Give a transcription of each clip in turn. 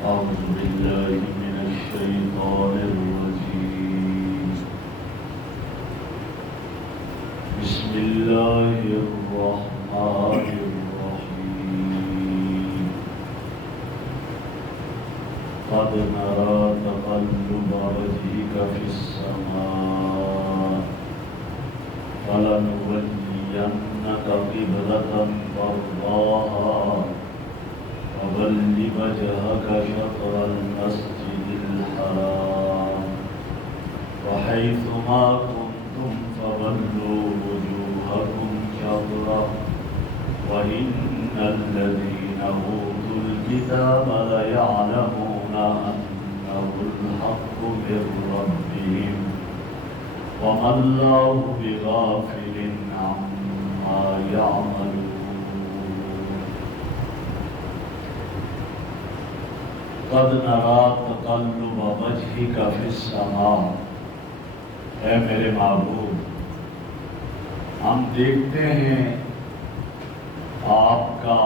أعوذ بالله من الشيطان الرجيم. بسم الله الرحمن الرحيم. قد نرى تقلب وجهك في السماء فلنولينك قبلة ترضاها فول وجهك شطر المسجد الحرام وحيث ما كنتم فولوا وجوهكم شطره وإن الذين أوتوا الكتاب ليعلمون أنه الحق من ربهم وما الله بغافل عما يعملون. قد نرى تقلب وجهك في السماء. اے میرے محبوب، ہم دیکھتے ہیں آپ کا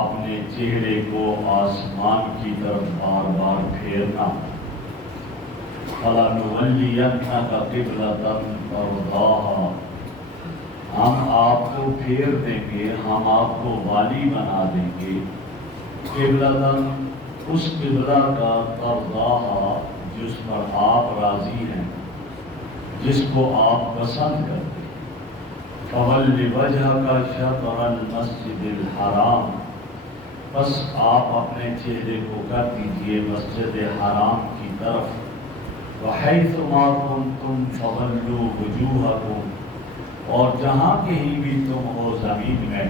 اپنے چہرے کو آسمان کی طرف بار بار پھیرنا. فَلَنُوَلِّيَنَّكَ قِبْلَةً تَرْضَاهَا. ہم آپ کو پھیر دیں گے، ہم آپ کو والی بنا دیں گے. قبلۃً، اس قبلہ کا، ترضاها، جس پر آپ راضی ہیں، جس کو آپ پسند کرتے ہیں. فَوَلِّ وَجْهَكَ شَطْرَ الْمَسْجِدِ الْحَرَامِ. بس آپ اپنے چہرے کو کر دیجئے مسجد حرام کی طرف. وَحَيْثُ مَا كُنْتُمْ فَوَلُّوا وُجُوهَكُمْ. اور جہاں کہیں بھی تم ہو زمین میں،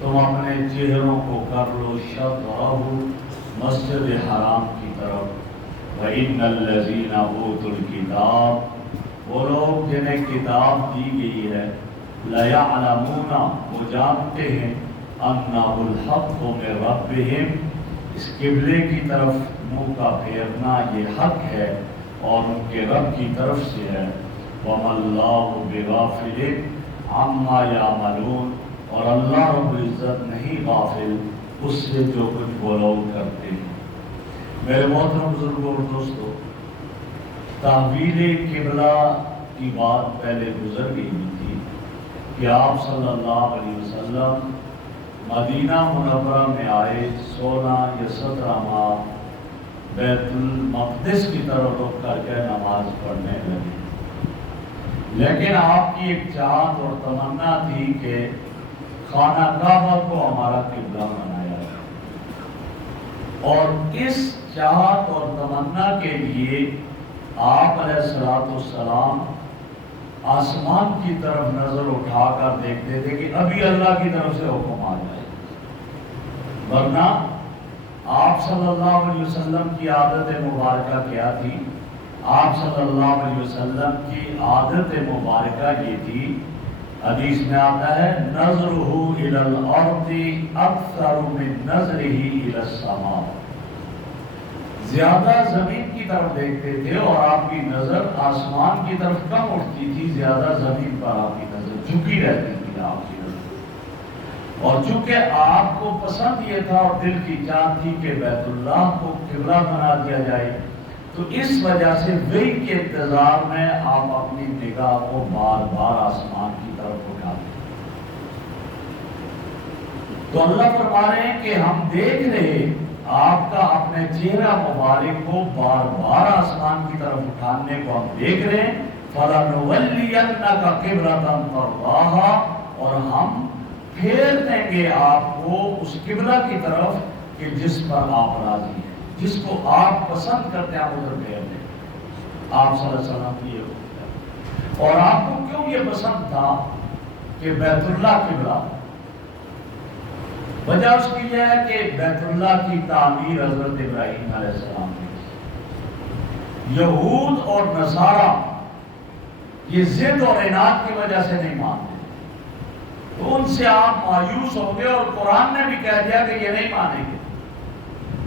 تم اپنے چہروں کو کر لو شطرہ، مسجد حرام کی طرف. وَإِنَّ الَّذِينَ أُوتُوا الْكِتَابَ. وہ لوگ جنہیں کتاب دی گئی ہے، لَيَعْلَمُونَ، وہ جانتے ہیں، أَنَّهُ الْحَقُّ مِن رَبِّهِمْ، اس قبلے کی طرف منہ کا پھیرنا یہ حق ہے اور ان کے رب کی طرف سے ہے. وَمَا اللَّهُ بِغَافِلٍ عَمَّا يَعْمَلُونَ. اور اللہ رب العزت نہیں غافل اس سے جو کچھ وہ لوگ کرتے ہیں. میرے محترم بزرگوں اور دوستو، تحویل قبلہ کی بات پہلے گزر گئی تھی کہ آپ صلی اللہ علیہ وسلم مدینہ منورہ میں آئے، 16 یا 17 ماہ بیت المقدس کی طرف رخ کر کے نماز پڑھنے لگے. لیکن آپ کی ایک چاہت اور تمنا تھی کہ خانہ کعبہ کو ہمارا قبلہ بنایا جائے، اور اس چاہت اور تمنا کے لیے آپ علیہ السلام آسمان کی طرف نظر اٹھا کر دیکھتے تھے کہ ابھی اللہ کی طرف سے حکم آ جائے. ورنہ آپ صلی اللہ علیہ وسلم کی عادت مبارکہ کیا تھی؟ آپ صلی اللہ علیہ وسلم کی عادت مبارکہ یہ تھی، حدیث میں آتا ہے، نظرہ الی الارض اکثر من نظرہ الی السماء. زیادہ زمین کی طرف دیکھتے تھے اور آپ کی نظر آسمان کی طرف کم اٹھتی تھی، زیادہ زمین پر آپ کی نظر جھکی رہتی تھی آپ کی نظر. اور چونکہ آپ کو پسند یہ تھا اور دل کی چاہت تھی کہ بیت اللہ کو قبلہ بنا دیا جائے، تو اس وجہ سے وہی کے انتظار میں آپ اپنی نگاہ کو بار بار آسمان کی طرف اٹھاتے. تو اللہ فرما رہے ہیں کہ ہم دیکھ رہے آپ کا اپنے چہرہ مبارک کو بار بار آسمان کی طرف اٹھانے کو ہم دیکھ رہے ہیں. فَلَنُوَلِّيَنَّكَ قِبْلَةً تَرْضَاهَا. اور ہم پھیر دیں گے آپ کو اس قبلہ کی طرف کہ جس پر آپ راضی ہیں، جس کو آپ پسند کرتے ہیں، آپ ادھر پھیر دیں. آپ صلی اللہ علیہ وسلم کی یہ حکم ہے. اور آپ کو کیوں یہ پسند تھا کہ بیت اللہ قبلہ؟ وجہ اس کی یہ ہے کہ بیت اللہ کی تعمیر حضرت ابراہیم علیہ السلام نے. یہود اور نصارہ یہ ضد اور عناد کی وجہ سے نہیں مانتے، تو ان سے آپ مایوس ہو گئے اور قرآن نے بھی کہہ دیا کہ یہ نہیں مانیں گے.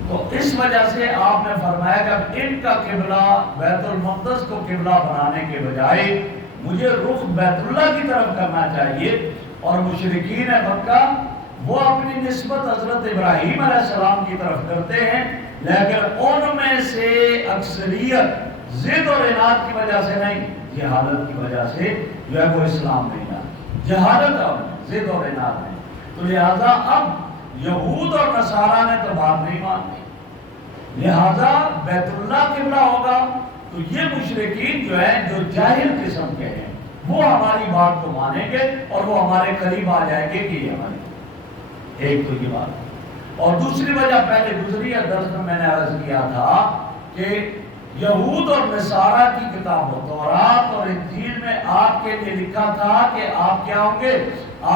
تو اس وجہ سے آپ نے فرمایا کہ ان کا قبلہ بیت المقدس کو قبلہ بنانے کے بجائے مجھے رخ بیت اللہ کی طرف کرنا چاہیے. اور مشرکین مکہ وہ اپنی نسبت حضرت ابراہیم علیہ السلام کی طرف کرتے ہیں، لیکن ان میں سے اکثریت ضد اور اناد کی وجہ سے نہیں، جہالت کی وجہ سے جو ہے وہ اسلام نہیں لاتے، جہالت اب ضد اور اناد نہیں۔ تو لہذا اب یہود اور نصارہ نے تو بات نہیں مانتی، لہذا بیت اللہ قبلہ ہوگا تو یہ مشرکین جو ہیں، جو جاہل قسم کے ہیں، وہ ہماری بات کو مانیں گے اور وہ ہمارے قریب آ جائیں گے کہ یہ ہماری ایک تو یہ بات ہے۔ اور دوسری وجہ پہلے گزری ہے درس میں نے عرض کیا تھا کہ یہود اور نصارہ کی کتابوں تورات اور انجیل میں آپ کے لیے لکھا تھا کہ آپ کیا ہوں گے،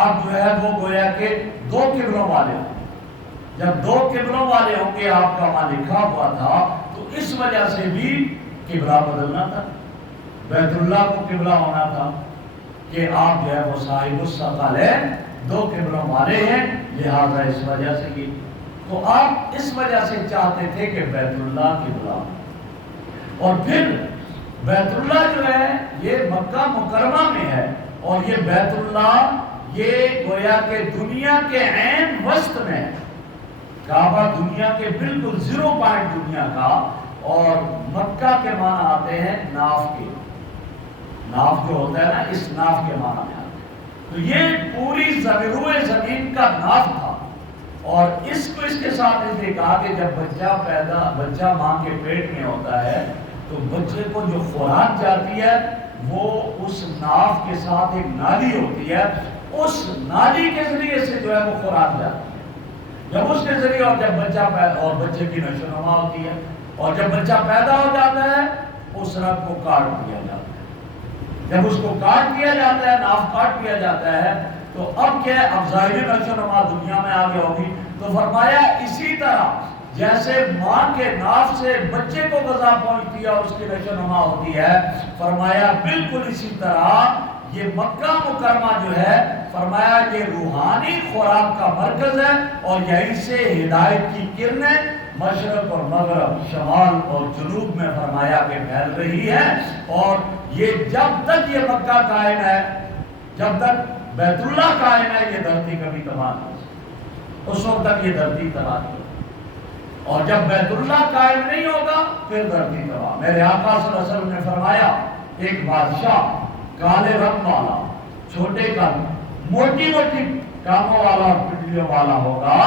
آپ جو ہے وہ گویا کہ دو قبلوں والے ہوں گے۔ جب دو قبلوں والے ہوں گے آپ کا وہاں لکھا ہوا تھا، تو اس وجہ سے بھی قبلہ بدلنا تھا، بیت اللہ کو قبلہ ہونا تھا کہ آپ جو ہے وہ صاحب الثقلین دو قبلوں والے ہیں، لہذا اس وجہ سے یہ تو آپ اس وجہ سے چاہتے تھے کہ بیت اللہ قبلہ ہو۔ اور پھر بیت اللہ جو ہے یہ مکہ مکرمہ میں ہے، اور یہ بیت اللہ یہ گویا کہ دنیا کے عین وسط میں ہے، کعبہ دنیا کے بالکل 0 پوائنٹ دنیا کا، اور مکہ کے معنی آتے ہیں ناف کے، ناف جو ہوتا ہے نا اس ناف کے معنی میں آتے ہیں۔ تو یہ پوری روئے زمین کا ناف تھا، اور اس کو اس کے ساتھ اس نے کہا کہ جب بچہ ماں کے پیٹ میں ہوتا ہے تو بچے کو جو خوراک جاتی ہے وہ اس ناف کے ساتھ ایک نالی ہوتی ہے، اس نالی کے ذریعے سے جو ہے وہ خوراک جاتی ہے، جب اس کے ذریعے، اور جب بچہ پیدا اور بچے کی نشو و نما ہوتی ہے، اور جب بچہ پیدا ہو جاتا ہے اس رگ کو کاٹ دیا جاتا ہے، جب اس کو کاٹ دیا جاتا ہے، ناف کاٹ دیا جاتا ہے، تو اب کیا ہے، اب ظاہری نشو و نما دنیا میں آگے ہوگی۔ تو فرمایا اسی طرح جیسے ماں کے ناف سے بچے کو غذا پہنچتی ہے اور اس کی نشو و نما ہوتی ہے، فرمایا بالکل اسی طرح یہ مکہ مکرمہ جو ہے، فرمایا یہ روحانی خوراک کا مرکز ہے، اور یہیں سے ہدایت کی کرنیں مشرق اور مغرب، شمال اور جنوب میں فرمایا کہ پھیل رہی ہے۔ اور یہ جب تک یہ مکہ قائم ہے، جب تک بیت اللہ قائم ہے، یہ دھرتی کبھی تباہ نہیں، اس وقت تک یہ دھرتی تباہ نہیں، اور جب بیت اللہ قائم نہیں ہوگا پھر دھرتی تباہ۔ میرے آقا صلی اللہ علیہ وسلم نے فرمایا ایک بادشاہ کالے رنگ والا، چھوٹے کام، موٹی موٹی کاموں والا اور پٹلیوں والا ہوگا،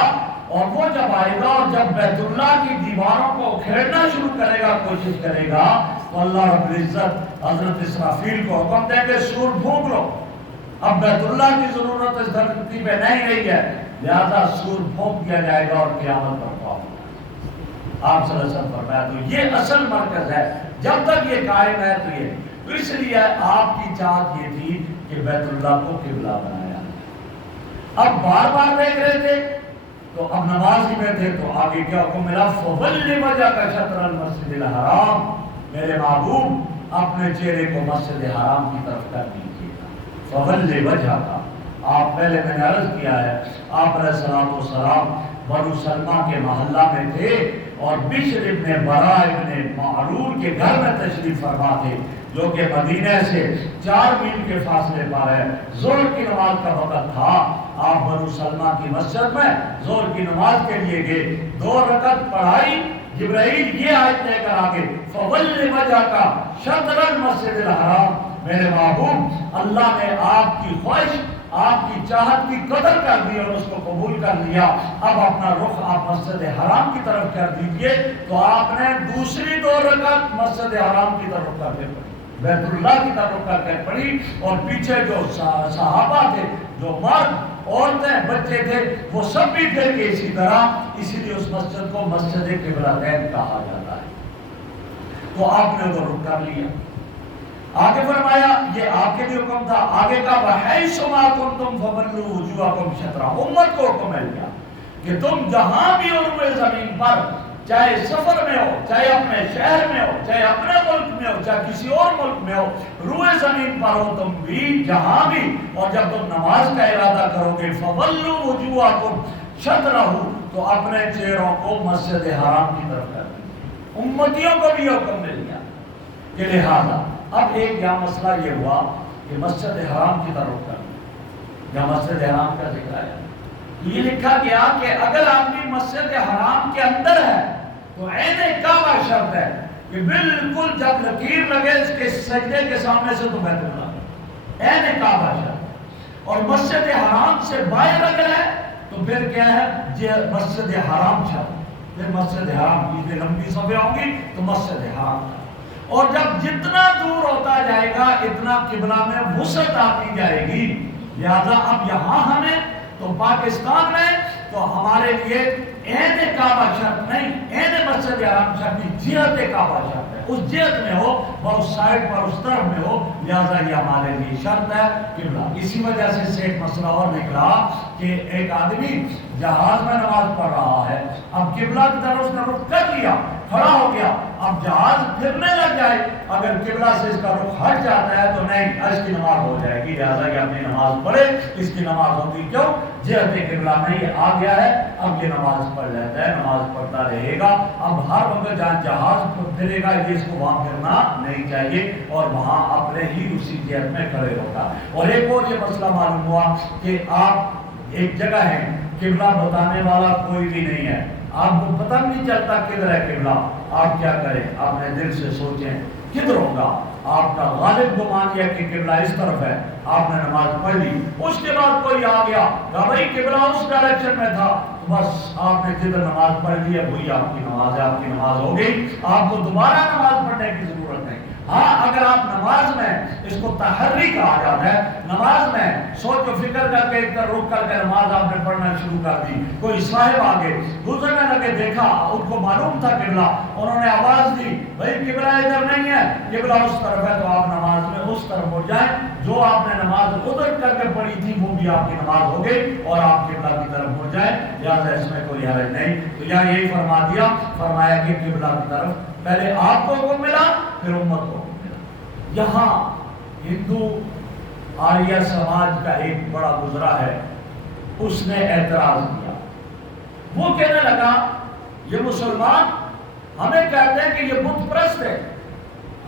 اور وہ جب آئے گا اور جب بیت اللہ کی دیواروں کو کھیڑنا شروع کرے گا، کوشش کرے گا، تو اللہ رب العزت حضرت اسرافیل کو حکم دے کہ سور پھونک لو، اب بیت اللہ کی ضرورت اس دھرتی پہ نہیں رہی ہے، لہذا سور پھونک دیا جائے گا اور قیامت برپا ہوگا۔ آپ صلی اللہ علیہ وسلم فرمایا تو یہ اصل مرکز ہے، جب تک یہ قائم ہے تو یہ، تو اس لیے آپ کی چاہت یہ تھی کہ بیت اللہ کو قبلہ بنایا۔ اب بار بار دیکھ رہے تھے تو اب نماز ہی میں تھے تو آگے کیا حکم ملا، فَوَلِّ وَجْهَكَ شَطْرَ الْمَسْجِدِ الْحَرَامِ، میرے محبوب اپنے چہرے کو مسجد حرام کی طرف کر دیجیے گا۔ فَوَلِّ وَجْهَكَ، آپ پہلے میں نے عرض کیا ہے، آپ علیہ السلام بنو سلمہ کے محلہ میں تھے، اور بشر ابن برا ابن معرور کے گھر میں تشریف فرما تھے، جو کہ مدینہ سے 4 میل کے فاصلے پر ہے۔ ظہر کی نماز کا وقت تھا، آپ بنو سلمہ کی مسجد میں ظہر کی نماز کے لیے گئے، 2 رکعت پڑھائی، جبرائیل یہ آیت لے کر آگے فَوَلِّ وَجْهَكَ شَطْرَ الْمَسْجِدِ الْحَرَامِ، میرے محبوب اللہ نے آپ کی خواہش، آپ کی چاہت کی قدر کر دی اور اس کو قبول کر لیا، اب اپنا رخ آپ مسجد حرام کی طرف کر دیجئے۔ تو آپ نے دوسری 2 رکعت مسجد حرام کی طرف کر کے پڑھی، بیت اللہ کی طرف کر کے پڑھی، اور پیچھے جو صحابہ تھے، جو مرد عورتیں بچے تھے، وہ سب بھی پھر کے اسی طرح، اسی لیے اس مسجد کو مسجد قبلتین کہا جاتا ہے۔ تو آپ نے ادھر رخ کر لیا، آگے فرمایا یہ آپ کے لیے حکم تھا، آگے کا وَحَيْثُ مَا كُنْتُمْ فَوَلُّوا وُجُوهَكُمْ شَطْرَهُ، امت کو حکم مل گیا کہ تم جہاں بھی ہو روئے زمین پر، چاہے سفر میں ہو، چاہے اپنے شہر میں ہو، چاہے اپنے ملک میں ہو، چاہے کسی اور ملک میں ہو، روئے زمین پر ہو تم بھی، جہاں بھی، اور جب تم نماز کا ارادہ کرو گے فَوَلُّوا وُجُوهَكُمْ شَطْرَهُ، تو اپنے چہروں کو مسجد حرام کی طرف کر دیجیے۔ امتیوں کو بھی حکم مل گیا کہ لہذا اب ایک یہاں مسئلہ یہ ہوا کہ مسجد حرام کی طرف کر، یا مسجد حرام کا ذکر آیا، یہ لکھا گیا کہ اگر آدمی مسجد حرام کے اندر ہے تو عین کعبہ شرط ہے کہ بالکل جب لکیر لگے اس کے سجدے کے سامنے سے تو بیت اللہ عین کعبہ شرط ہے، اور مسجد حرام سے باہر اگر ہے تو پھر کیا ہے مسجد حرام شرط، پھر مسجد حرام کی اتنی لمبی صفحے ہوں گی تو مسجد حرام، اور جب جتنا دور ہوتا جائے گا اتنا قبلہ میں وسعت آتی جائے گی، لہذا اب یہاں ہمیں تو پاکستان میں تو ہمارے لیے عین کعبہ شرط نہیں، عین مسجد حرام شرط نہیں، جہت کعبہ شرط ہے، اس جہت میں ہو اور اس سائڈ پر اس طرف میں ہو، لہذا یہ ہمارے لیے شرط ہے قبلہ۔ اسی وجہ سے ایک مسئلہ اور نکلا کہ ایک آدمی جہاز میں نماز پڑھ رہا ہے، اب قبلہ کی طرف اس نے رخ کر لیا، کھڑا ہو گیا، اب جہاز پھرنے لگ جائے، اگر قبلہ سے اس کا رخ ہٹ جاتا ہے تو نہیں، اس کی نماز ہو جائے گی، لہذا یہ اپنی نماز پڑھے، اس کی نماز ہوگی، کیوں؟ جہت قبلہ میں یہ آ گیا ہے، اب یہ نماز پڑھ لیتا ہے، نماز پڑھتا رہے گا، اب ہر وقت جہاں جہاز پھرے گا یہ اس کو وہاں پھرنا نہیں چاہیے، اور وہاں اپنے ہی اسی جہت میں کھڑے ہوتا۔ اور ایک اور یہ مسئلہ معلوم ہوا کہ آپ ایک جگہ ہے، قبلہ بتانے والا کوئی بھی نہیں ہے، آپ کو پتہ نہیں چلتا کدھر ہے قبلہ، آپ کیا کریں؟ اپنے دل سے سوچیں کدھر ہوگا، آپ کا غالب گمان یہ کہ قبلہ اس طرف ہے، آپ نے نماز پڑھ لی، اس کے بعد کوئی آ گیا کہا بھائی قبلہ اس ڈائریکشن میں تھا، بس آپ نے جدھر نماز پڑھ لی ہے وہی آپ کی نماز ہے، آپ کی نماز ہو گئی، آپ کو دوبارہ نماز پڑھنے کی ضرورت نہیں۔ ہاں اگر آپ نماز میں، اس کو تحری کہا جاتا ہے، نماز میں سوچ و فکر کر کے ایک طرف رک کر کے نماز آپ نے پڑھنا شروع کر دی، کوئی صاحب آگے گزرنے لگے، دیکھا ان کو معلوم تھا قبلہ، انہوں نے آواز دی بھائی قبلہ ادھر نہیں ہے، قبلہ اس طرف ہے، تو آپ نماز میں اس طرف مڑ جائیں، جو آپ نے نماز ادھر کر کے پڑھی تھی وہ بھی آپ کی نماز ہو گئی اور آپ قبلہ کی طرف مڑ جائیں، لہٰذا اس میں کوئی حرج نہیں۔ تو یہاں یہی فرما دیا، فرمایا کہ قبلہ کی طرف پہلے آپ کو حکم ملا پھر امت کو حکم ملا۔ یہاں ہندو آریہ سماج کا ایک بڑا گزرا ہے، اس نے اعتراض کیا، وہ کہنے لگا یہ مسلمان ہمیں کہتے ہیں کہ یہ بت پرست ہے،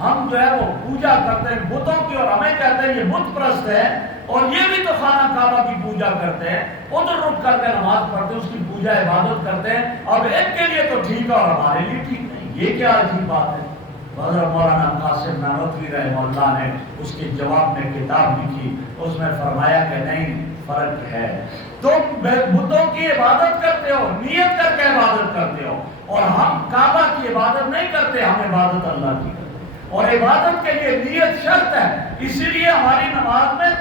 ہم جو ہے وہ پوجا کرتے ہیں بتوں کی، اور ہمیں کہتے ہیں یہ بت پرست ہے، اور یہ بھی تو خانہ کعبہ کی پوجا کرتے ہیں، ادھر رک کر کے نماز پڑھتے ہیں، اس کی پوجا عبادت کرتے ہیں، اب ایک کے لیے تو ٹھیک ہے اور ہمارے لیے ٹھیک نہیں، یہ کیا عجیب بات ہے۔ حضرت مولانا قاسم نانوتوی رحمہ اللہ نے اس کے جواب میں کتاب لکھی، اس میں فرمایا کہ نہیں، فرق ہے، تم بتوں کی عبادت کرتے ہو، نیت کر کے عبادت کرتے ہو، اور ہم کعبہ کی عبادت نہیں کرتے، ہم عبادت اللہ کی کرتے ہیں، اور عبادت کے لیے نیت شرط ہے، اسی لیے ہماری نماز میں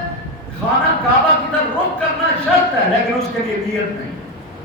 خانہ کعبہ کی طرف رخ کرنا شرط ہے، لیکن اس کے لیے نیت نہیں۔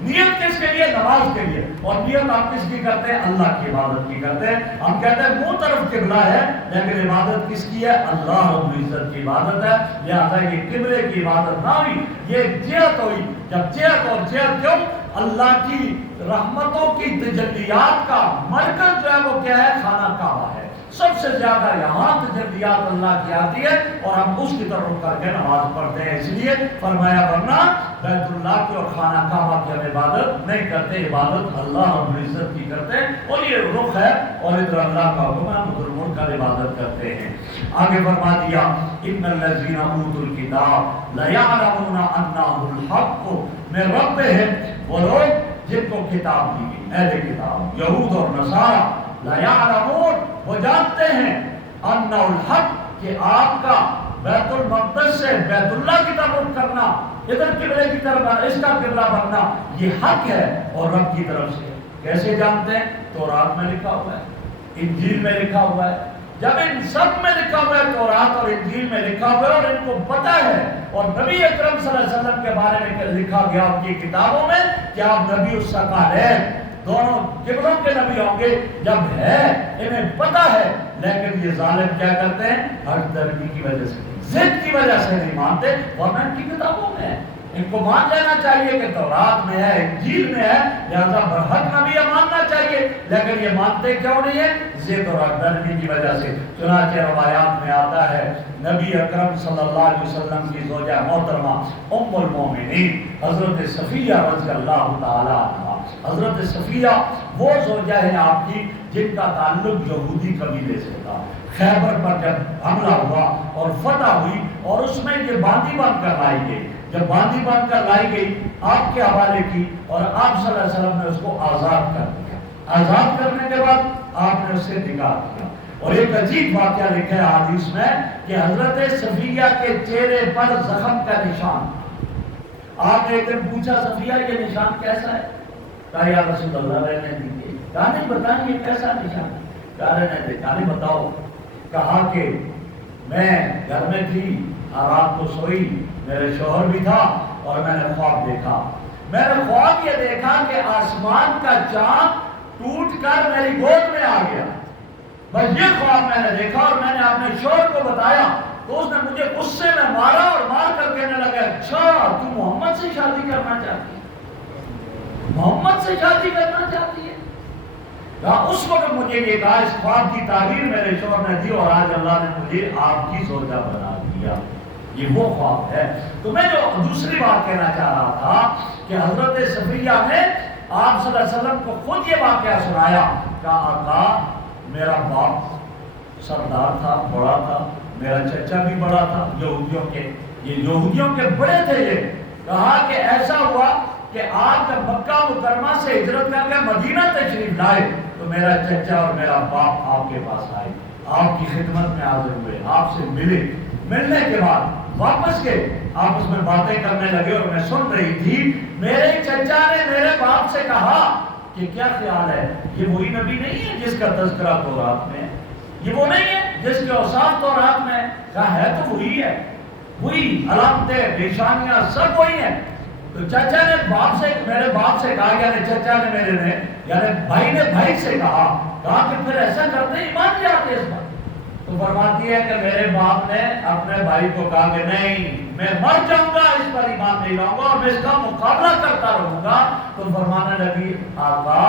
نیت کس کے لیے؟ نماز کے لیے، اور نیت آپ کس کی کرتے ہیں؟ اللہ کی عبادت کی کرتے ہیں۔ ہم کہتے ہیں منہ طرف قبلہ ہے، لیکن عبادت کس کی ہے؟ اللہ رب العزت کی عبادت ہے، لہذا یہ قبلے کی عبادت نہ ہوئی، یہ جہت ہوئی۔ جب جہت، اور جہت کیوں؟ اللہ کی رحمتوں کی تجلیات کا مرکز جو ہے وہ کیا ہے؟ خانہ کعبہ ہے، سب سے زیادہ یہاں تجلیات اللہ کی آتی ہے، اور ہم اس کی طرف رخ کر کے نماز پڑھتے ہیں، اس لیے فرمایا ورنہ بیت اللہ کی اور خانہ کعبہ کی ہم عبادت نہیں کرتے، عبادت اللہ رب العزت کی کرتے ہیں، اور یہ رخ ہے، اور ادھر اللہ کا حکم ہے، ہم ادھر مڑ کر عبادت کرتے ہیں۔ آگے فرما دیا ان الذین اوتوا الکتاب لیعلمون انہ الحق من ربہم، وہ لوگ جن کو کتاب دی گئی، اہل کتاب یہود اور نصارہ، لیعلمون وہ جانتے ہیں، انہ الحق کہ آپ کا بیت المقدس سے بیت اللہ کی طرف رخ کرنا، ادھر قبلے کی طرف اس کا قبلہ بننا یہ حق ہے اور رب کی طرف سے۔ کیسے جانتے ہیں؟ تورات میں لکھا ہوا ہے، انجیل میں لکھا ہوا ہے، جب ان سب میں لکھا ہوا ہے، تورات اور انجیل میں لکھا ہوا ہے، اور ان کو پتہ ہے، اور نبی اکرم صلی اللہ علیہ وسلم کے بارے میں لکھا گیا ان کی کتابوں میں کہ آپ نبی الثقلین، دونوں قبلوں کے نبی ہوں گے، جب ہے انہیں پتہ ہے، لیکن یہ ظالم کیا کرتے ہیں؟ ہٹ درمی کی وجہ سے، ضد کی وجہ سے نہیں مانتے، ورنہ ان کی کتابوں میں ہے، ان کو مان لینا چاہیے کہ تورات میں ہے، انجیل میں ہے، لہذا برحق نبی ماننا چاہیے، لیکن یہ مانتے کیوں نہیں ہے؟ ضد اور درمی کی وجہ سے۔ چنانچہ روایات میں آتا ہے نبی اکرم صلی اللہ علیہ وسلم کی زوجہ محترمہ ام المومنین حضرت صفیہ رضی اللہ تعالی عنہ، حضرت صفیہ وہ زوجہ ہے آپ کی جن کا تعلق یہودی قبیلے سے تھا۔ خیبر پر جب حملہ ہوا اور فتح ہوئی، اور اس میں یہ باندھی بند کر لائی گئی، جب باندھی باندھ کر لائی گئی آپ کے حوالے کی اور آپ صلی اللہ علیہ وسلم نے اس کو آزاد کر دیا. آزاد کرنے کے بعد آپ نے اس سے نکاح کیا. اور ایک عجیب واقعہ لکھا ہے حدیث میں کہ حضرت صفیہ کے چہرے پر زخم کا نشان. آپ نے ایک دن پوچھا صفیہ یہ نشان کیسا ہے؟ کہا یا رسول اللہ رہنے دیجیے. کہا نہیں بتائیں یہ کیسا نشان ہے؟ کہا رہنے دے. کہا نہیں بتاؤ. کہا کہ میں گھر میں تھی رات کو سوئی, میرے شوہر بھی تھا اور میں نے خواب دیکھا. میں نے خواب یہ دیکھا کہ آسمان کا چاند ٹوٹ کر میری گود میں آ گیا. بس یہ خواب میں نے دیکھا اور میں نے اپنے شوہر کو بتایا تو اس نے مجھے غصے میں مارا اور مار کر کہنے لگا اچھا تو محمد سے شادی کرنا چاہتی ہے, محمد سے شادی کرنا چاہتی ہے. اس وقت مجھے یہ کہا, اس خواب کی تعبیر میرے شوہر نے دی اور آج اللہ نے مجھے آپ کی زوجہ بنا دیا. یہ وہ خواب ہے. تو میں جو دوسری بات کہنا چاہ رہا تھا کہ حضرت صفیہ نے آپ صلی اللہ علیہ وسلم کو خود یہ واقعہ سنایا. کہا آقا میرا باپ سردار تھا, بڑا تھا, میرا چچا بھی بڑا تھا یہودیوں کے, یہ یہودیوں کے بڑے تھے. یہ کہا کہ ایسا ہوا کہ آپ جب مکہ مکرمہ سے ہجرت کر کے مدینہ تشریف لائے تو میرا چچا اور میرا باپ آپ کے پاس آئے, آپ کی خدمت میں حاضر ہوئے, آپ سے ملے. ملنے کے بعد واپس گئے, آپس میں باتیں کرنے لگے اور میں سن رہی تھی. میرے چچا نے میرے باپ سے کہا کہ کیا خیال ہے, یہ وہی نبی نہیں ہے جس کا تذکرہ تورات میں ہے, یہ وہ نہیں ہے جس کے اوصاف تورات میں ہے؟ کہا ہے تو وہی ہے, وہی علامتیں نشانیاں سب وہی ہیں. تو چچا نے باپ سے, میرے باپ سے کہا, یعنی چچا نے میرے نے, یعنی بھائی نے بھائی سے کہا کہ پھر ایسا کرتے ایمان لے آتے اس پر. تو فرماتی ہے کہ میرے باپ نے اپنے بھائی کو کہا کہ نہیں میں مر جاؤں گا اس پر ایمان نہیں لاؤں گا اور میں اس کا مقابلہ کرتا رہوں گا. تو فرمانے لگی آقا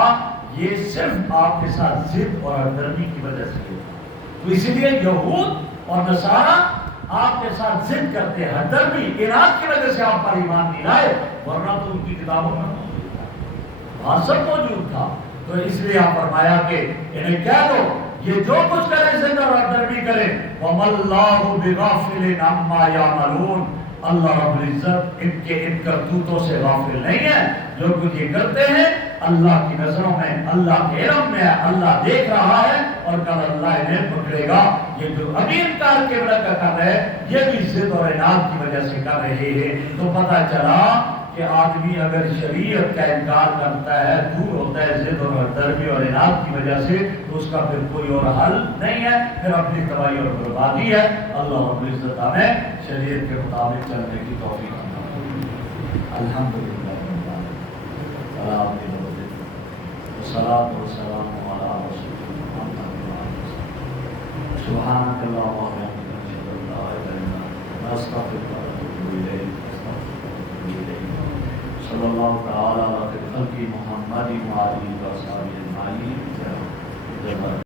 یہ صرف آپ کے ساتھ ضد اور ہمدردی کی وجہ سے ہوتا. تو اسی لیے یہود اور نصارہ آپ کے ساتھ ضد کرتے ہیں, ہمدردی اناد کی وجہ سے آپ پر ایمان نہیں لائے, ورنہ تو ان کی کتابوں میں موجود تھا, وہاں سب موجود تھا. تو اس لیے آپ فرمایا کہ انہیں کہہ دو یہ جو کچھ کرے ضد اور ہمدردی کرے وَمَا اللَّهُ بِغَافِلٍ عَمَّا يَعْمَلُونَ, اللہ رب العزت ان کرتوتوں سے غافل نہیں ہے. جو کچھ یہ کرتے ہیں اللہ کی نظروں میں, اللہ کے علم میں ہے, اللہ دیکھ رہا ہے اور کل اللہ انہیں پکڑے گا. یہ جو ابھی انکار قبلہ کا کر رہے یہ بھی ضد اور عناد کی وجہ سے کر رہے ہیں. تو پتہ چلا کہ آدمی اگر شریعت کا انکار کرتا ہے, دور ہوتا ہے ضد اور ہمدردی اور عناد کی وجہ سے, تو اس کا پھر کوئی اور حل نہیں ہے, پھر اپنی تباہی اور بربادی ہے. اللہ رب العزت ہمیں شریعت کے مطابق چلنے کی توفیق عطا فرمائے. الحمدللہ والصلاة والسلام علی رسول اللہ. سبحانک اللہم وبحمدک اشہد ان لا الہ الا انت استغفرک واتوب الیک. صلی اللہ تعالی علی خلق محمد و